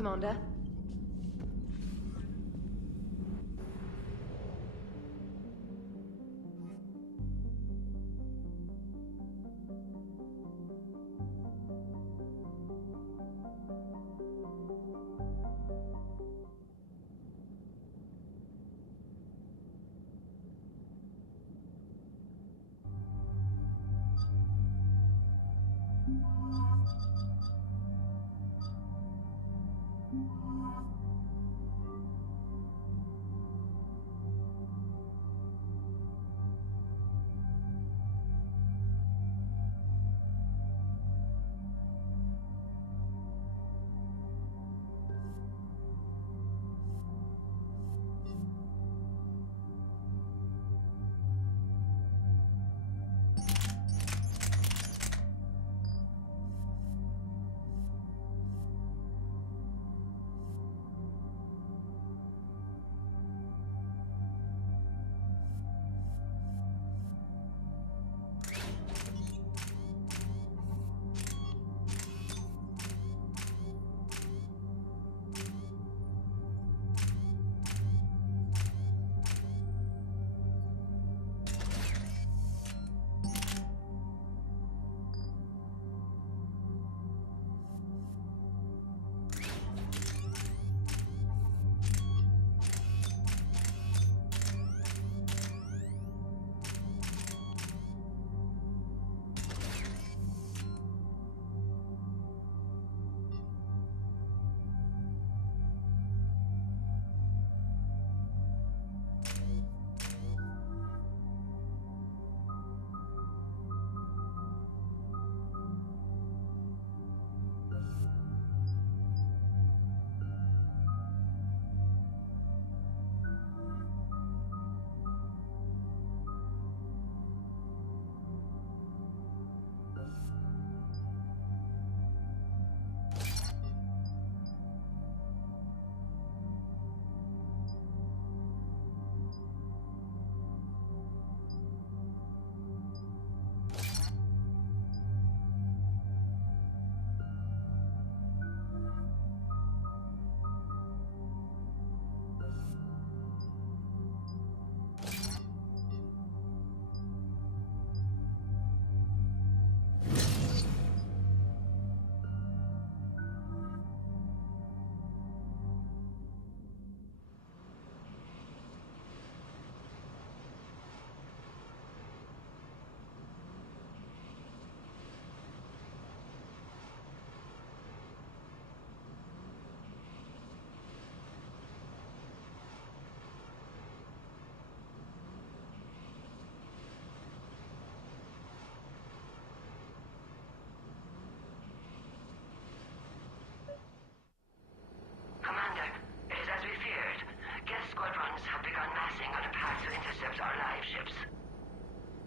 Commander.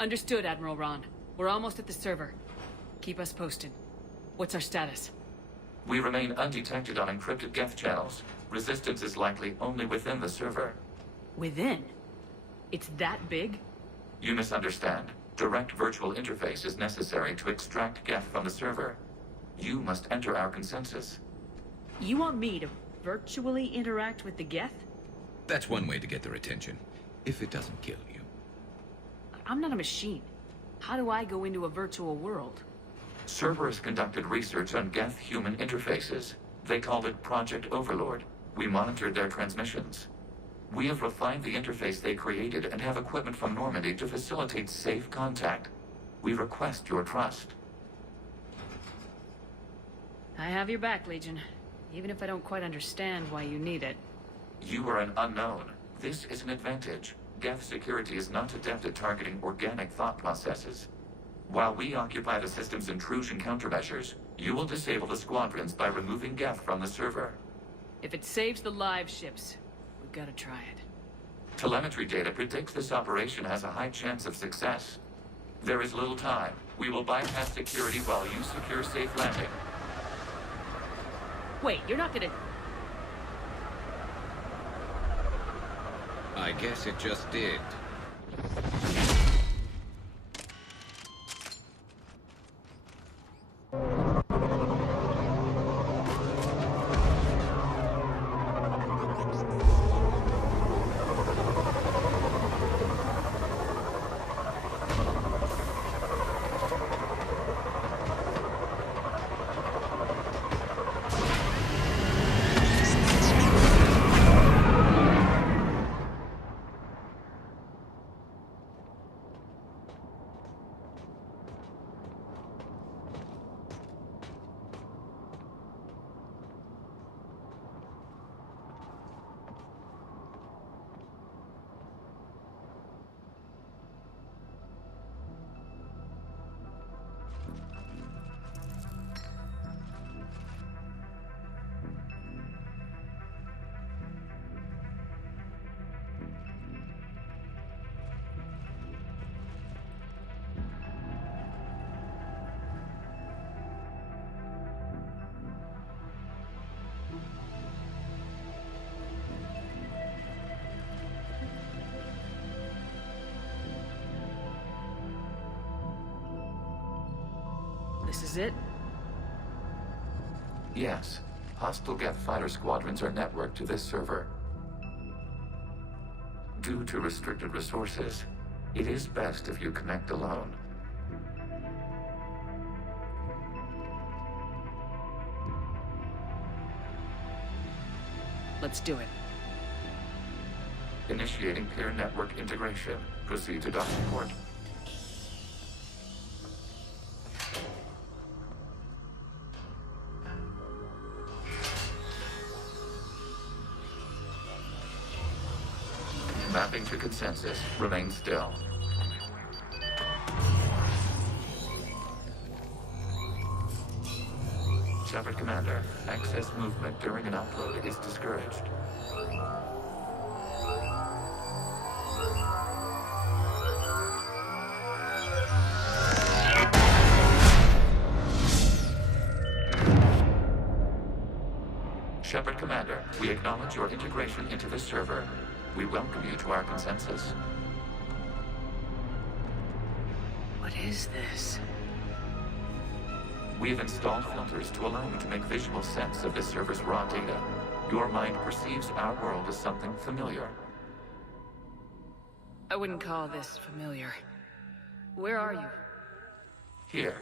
Understood, Admiral Ron. We're almost at the server. Keep us posted. What's our status? We remain undetected on encrypted Geth channels. Resistance is likely only within the server. Within? It's that big? You misunderstand. Direct virtual interface is necessary to extract Geth from the server. You must enter our consensus. You want me to virtually interact with the Geth? That's one way to get their attention, if it doesn't kill you. I'm not a machine. How do I go into a virtual world? Server conducted research on Geth human interfaces. They called it Project Overlord. We monitored their transmissions. We have refined the interface they created and have equipment from Normandy to facilitate safe contact. We request your trust. I have your back, Legion. Even if I don't quite understand why you need it. You are an unknown. This is an advantage. Geth security is not adept at targeting organic thought processes. While we occupy the system's intrusion countermeasures, you will disable the squadrons by removing Geth from the server. If it saves the live ships, we've got to try it. Telemetry data predicts this operation has a high chance of success. There is little time. We will bypass security while you secure safe landing. Wait, you're not gonna... I guess it just did. This is it? Yes. Hostile Geth fighter squadrons are networked to this server. Due to restricted resources, it is best if you connect alone. Let's do it. Initiating peer network integration. Proceed to docking port. Mapping to consensus. Remain still. Shepard Commander, access movement during an upload is discouraged. Shepard Commander, we acknowledge your integration into the server. We welcome you to our consensus. What is this? We have installed filters to allow you to make visual sense of this server's raw data. Your mind perceives our world as something familiar. I wouldn't call this familiar. Where are you? Here,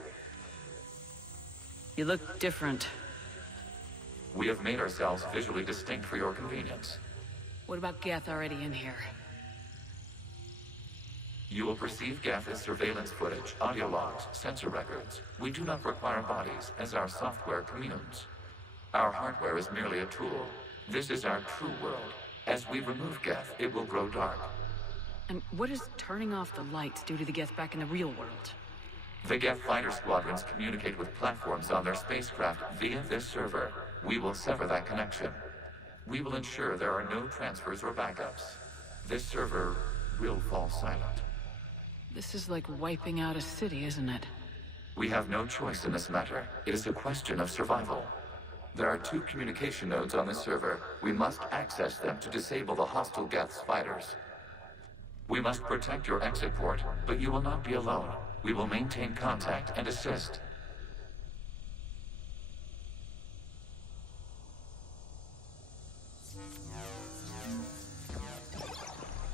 You look different. we have made ourselves visually distinct for your convenience. What about Geth already in here? You will perceive Geth as surveillance footage, audio logs, sensor records. We do not require bodies, as our software communes. Our hardware is merely a tool. This is our true world. As we remove Geth, it will grow dark. And what does turning off the lights do to the Geth back in the real world? The Geth fighter squadrons communicate with platforms on their spacecraft via this server. We will sever that connection. We will ensure there are no transfers or backups. This server will fall silent. This is like wiping out a city, isn't it? We have no choice in this matter. It is a question of survival. There are 2 communication nodes on this server. We must access them to disable the hostile Geth's fighters. We must protect your exit port, but you will not be alone. We will maintain contact and assist.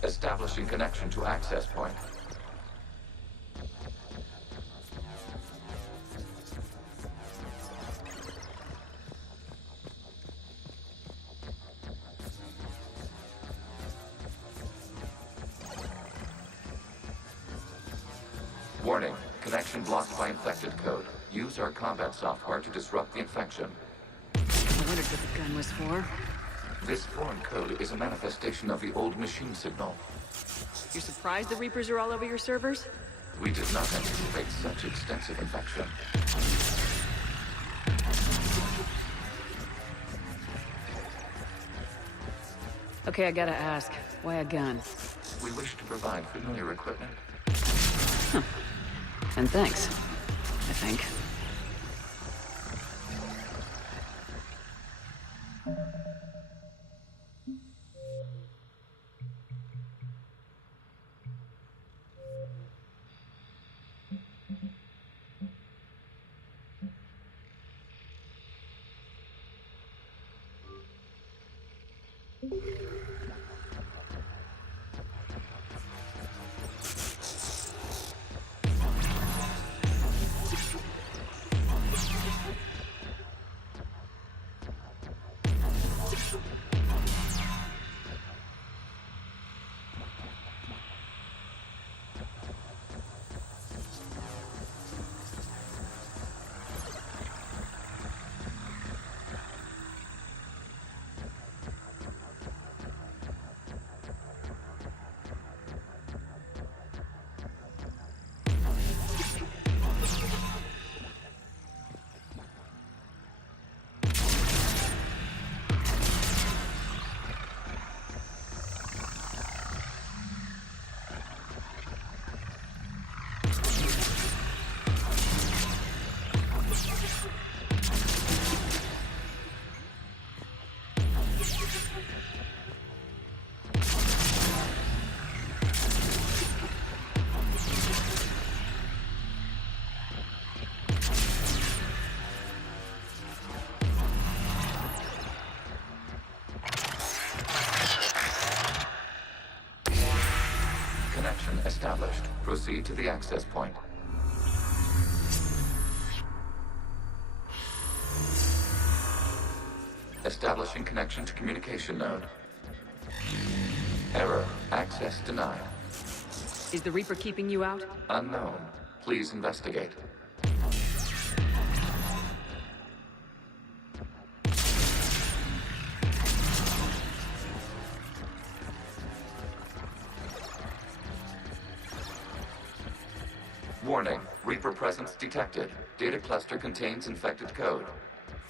Establishing connection to access point. Warning, connection blocked by infected code. Use our combat software to disrupt the infection. I wondered what the gun was for. This foreign code is a manifestation of the old machine signal. You're surprised the Reapers are all over your servers? We did not anticipate such extensive infection. Okay, I gotta ask. Why a gun? We wish to provide familiar equipment. And thanks, I think. Connection established. Proceed to the access point. Establishing connection to communication node. Error. Access denied. Is the Reaper keeping you out? Unknown. Please investigate. Warning. Reaper presence detected. Data cluster contains infected code.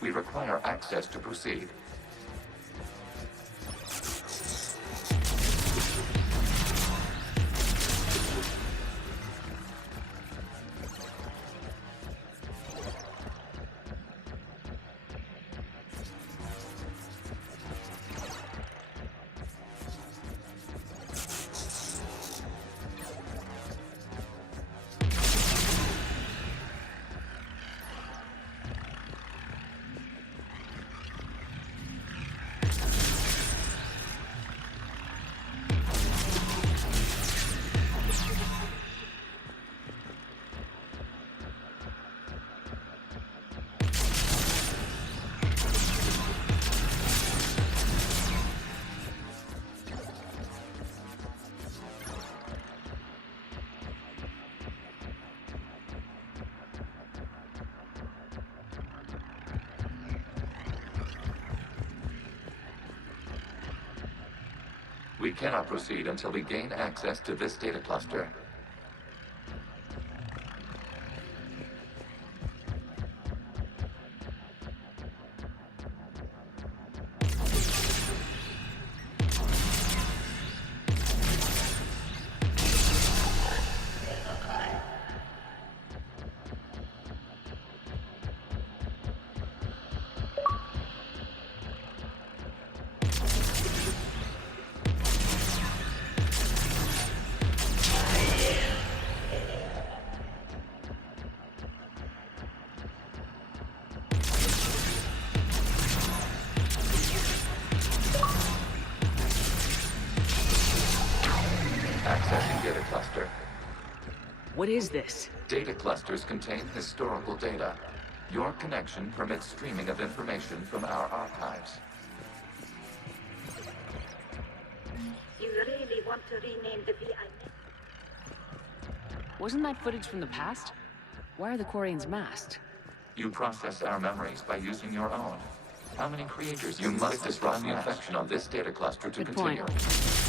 We require access to proceed. We cannot proceed until we gain access to this data cluster. Accessing data cluster. What is this? Data clusters contain historical data. Your connection permits streaming of information from our archives. You really want to rename the VI? Wasn't that footage from the past? Why are the Quarians masked? You process our memories by using your own. How many creators? You must disrupt the infection on this data cluster to Good continue. point.